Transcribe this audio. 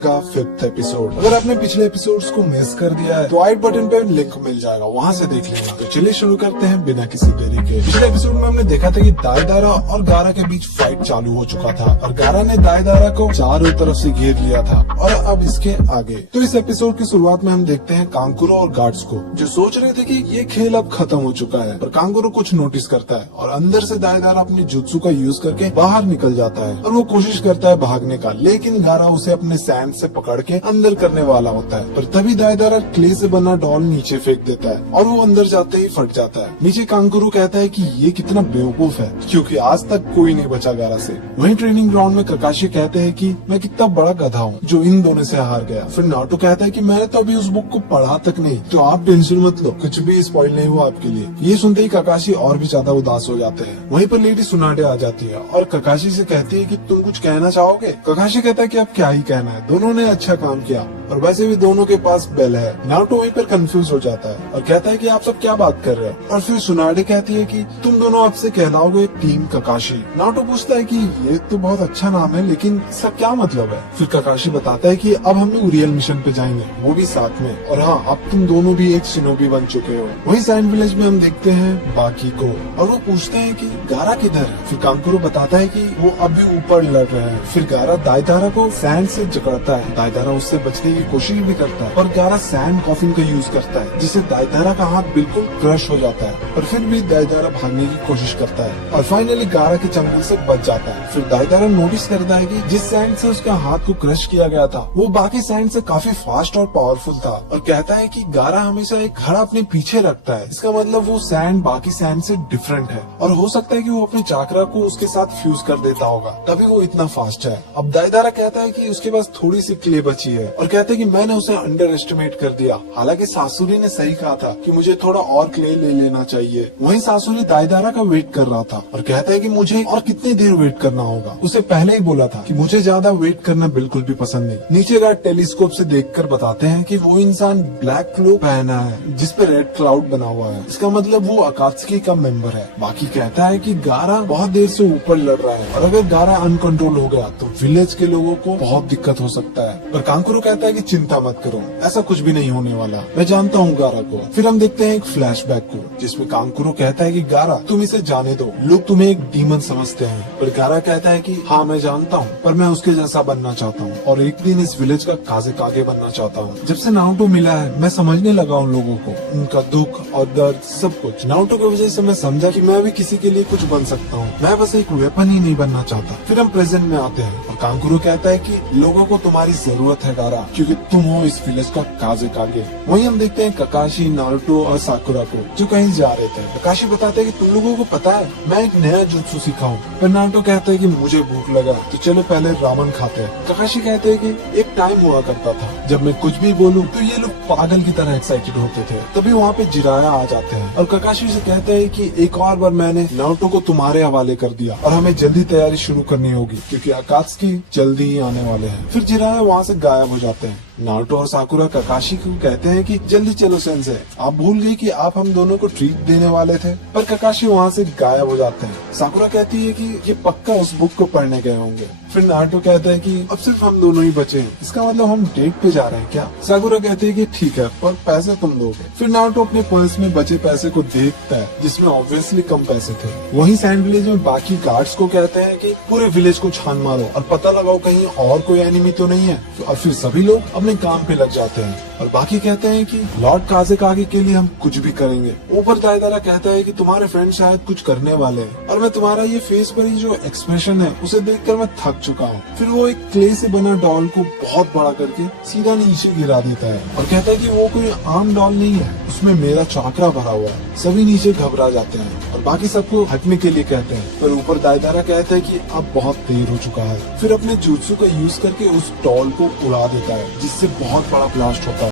का 5th episode. अगर आपने पिछले एपिसोड्स को मिस कर दिया है तो राइट बटन पे लिंक मिल जाएगा, वहाँ से देख लेना। तो चलिए शुरू करते हैं बिना किसी देरी के। पिछले एपिसोड में हमने देखा था कि दाईदारा और गारा के बीच फाइट चालू हो चुका था और गारा ने दाईदारा को चारों तरफ से घेर लिया था और अब इसके आगे। तो इस एपिसोड की शुरुआत में हम देखते हैं कांकुरो और गार्ड्स को, जो सोच रहे थे कि ये खेल अब खत्म हो चुका है। पर कांकुरो कुछ नोटिस करता है और अंदर से दाईदारा अपनी जुत्सु का यूज करके बाहर निकल जाता है और वो कोशिश करता है भागने का, लेकिन गारा उसे अपने सैंड से पकड़ के अंदर करने वाला होता है। पर तभी दाईदारा क्ले से बना डॉल नीचे फेंक देता है और वो अंदर जाते ही फट जाता है। नीचे कांकुरो कहता है कि ये कितना बेवकूफ है, क्योंकि आज तक कोई नहीं बचा गारा से। वहीं ट्रेनिंग ग्राउंड में ककाशी कहते हैं कि मैं कितना बड़ा गधा हूँ जो इन दोनों से हार गया। फिर नाटो कहता है कि मैंने तो अभी उस बुक को पढ़ा तक नहीं, तो आप टेंशन मत लो, कुछ भी स्पॉइल नहीं हुआ आपके लिए। ये सुनते ही ककाशी और भी ज्यादा उदास हो जाते हैं। वहीं पर लेडी सुनाडे आ जाती है और ककाशी से कहती है कि तुम कुछ कहना चाहोगे। ककाशी कहता है कि अब क्या ही कहना है, दोनों ने अच्छा काम किया और वैसे भी दोनों के पास बेल है। नाटो वहीं पर कंफ्यूज हो जाता है और कहता है कि आप सब क्या बात कर रहे हो। और फिर सुनाडे कहती है कि तुम दोनों अब से कहलाओगे टीम ककाशी। नाटो पूछता है कि ये तो बहुत अच्छा नाम है, लेकिन इसका क्या मतलब है। फिर ककाशी बताता है कि अब हम लोग रियल मिशन पे जाएंगे, वो भी साथ में, और हाँ अब तुम दोनों भी एक शिनोबी बन चुके हो। वहीं सैंड विलेज में हम देखते हैं बाकी को और वो पूछते हैं कि गारा किधर है। फिर कांकुरो बताता है कि वो अभी ऊपर लड़ रहे हैं। फिर गारा दाईदारा को सैंड से जकड़ता है, दाईदारा उससे बचने की कोशिश भी करता है और गारा सैंड कॉफिन का यूज करता है, जिससे दाईदारा का हाथ बिल्कुल क्रश हो जाता है। और फिर भी दाईदारा भागने की कोशिश करता है और फाइनली गारा के चंगुल से बच जाता है। फिर दाईदारा नोटिस करता है कि जिस सैंड से उसका हाथ को क्रश किया गया था वो बाकी सैंड से काफी फास्ट और पावरफुल था, और कहता है कि गारा हमेशा एक घड़ा अपने पीछे रखता है। इसका मतलब वो सैंड बाकी सैंड से डिफरेंट है और हो सकता है कि वो अपने चाकरा को उसके साथ फ्यूज कर देता होगा, तभी वो इतना फास्ट है। अब दाईदारा कहता है कि उसके पास थोड़ी सी क्ले बची है और कहते हैं कि मैंने उसे अंडर एस्टिमेट कर दिया। हालांकि सासुरी ने सही कहा था कि मुझे थोड़ा और क्ले ले लेना चाहिए। वहीं सासुरी दाईदारा का वेट कर रहा था और कहता है कि मुझे और कितनी देर वेट करना होगा। उसे पहले ही बोला था कि मुझे ज्यादा वेट करना बिल्कुल भी पसंद नहीं। नीचे गार्ड टेलीस्कोप से देखकर बताते हैं कि वो इंसान ब्लैक क्लोक पहना है जिसपे रेड क्लाउड बना हुआ है। इसका मतलब वो अकात्सुकी का मेंबर है। बाकी कहता है कि गारा बहुत देर से ऊपर लड़ रहा है और अगर गारा अनकंट्रोल हो गया तो विलेज के लोगों को बहुत दिक्कत हो सकता है। पर कांकुरो कहता है कि चिंता मत करो, ऐसा कुछ भी नहीं होने वाला, मैं जानता हूँ गारा को। फिर हम देखते हैं एक फ्लैशबैक को, जिसमें कांकुरो कहता है कि गारा तुम इसे जाने दो, लोग तुम्हें एक डीमन समझते हैं। पर गारा कहता है कि हाँ मैं जानता हूँ, पर मैं उसके जैसा बनना चाहता हूँ और एक दिन इस विलेज का काजे कागे बनना चाहता हूँ। जब से नारुतो मिला है मैं समझने लगा उन लोगों को, उनका दुख और दर्द सब कुछ। नारुतो की वजह से मैं समझा कि मैं भी किसी के लिए कुछ बन सकता हूँ, मैं बस एक वेपन ही नहीं बनना चाहता। फिर हम प्रेजेंट में आते हैं और कांकुरो कहता है कि लोगों को तुम्हारी जरूरत है गारा, क्योंकि तुम हो इस विलेज का काजे कागे। वहीं हम देखते हैं ककाशी, नारुतो और साकुरा को, जो कहीं जा रहे थे। ककाशी बताते हैं कि तुम लोगों को पता है मैं एक नया जुत्सु सीखा हूँ। पर नारुतो कहता है कि मुझे भूख लगा तो चलो पहले रामन खाते हैं। ककाशी कहते हैं कि एक टाइम हुआ करता था जब मैं कुछ भी बोलूं तो ये लोग पागल की तरह एक्साइटेड होते थे। तभी वहाँ पे जिराया आ जाते हैं और ककाशी से कहते हैं कि एक और बार मैंने नारुतो को तुम्हारे हवाले कर दिया और हमें जल्दी तैयारी शुरू करनी होगी, क्योंकि अकात्सुकी जल्दी ही आने वाले हैं। फिर जिराया वहाँ से गायब हो जाते हैं। नारुतो और साकुरा ककाशी को कहते हैं कि जल्दी चलो सेंसे, आप भूल गई कि आप हम दोनों को ट्रीट देने वाले थे। पर ककाशी वहाँ से गायब हो जाते हैं। साकुरा कहती है कि ये पक्का उस बुक को पढ़ने गए होंगे। फिर नारुतो कहता है कि अब सिर्फ हम दोनों ही बचे हैं, इसका मतलब हम डेट पे जा रहे हैं क्या। साकुरा कहती है कि ठीक है, पर पैसे तुम दोगे। फिर नारुतो अपने पर्स में बचे पैसे को देखता है, जिसमें ऑब्वियसली कम पैसे थे। वहीं सैंड विलेज में बाकी गार्ड्स को कहते हैं कि पूरे विलेज को छान मारो और पता लगाओ कहीं और कोई एनिमी तो नहीं है। और फिर सभी लोग अपने काम पे लग जाते हैं और बाकी कहते हैं कि लॉर्ड काजे कागे के लिए हम कुछ भी करेंगे। ऊपर दाईदारा कहता है कि तुम्हारे फ्रेंड शायद कुछ करने वाले हैं और मैं तुम्हारा ये फेस पर ही जो एक्सप्रेशन है उसे देखकर मैं थक चुका हूँ। फिर वो एक क्ले से बना डॉल को बहुत बड़ा करके सीधा नीचे गिरा देता है और कहता है कि वो कोई आम डॉल नहीं है, उसमें मेरा चाकरा भरा हुआ है। सभी नीचे घबरा जाते हैं और बाकी सबको हटने के लिए कहते हैं। पर ऊपर दाईदारा कहता है कि अब बहुत देर हो चुका है। फिर अपने जुत्सु का यूज करके उस डॉल को उड़ा देता है, जिससे बहुत बड़ा ब्लास्ट होता है।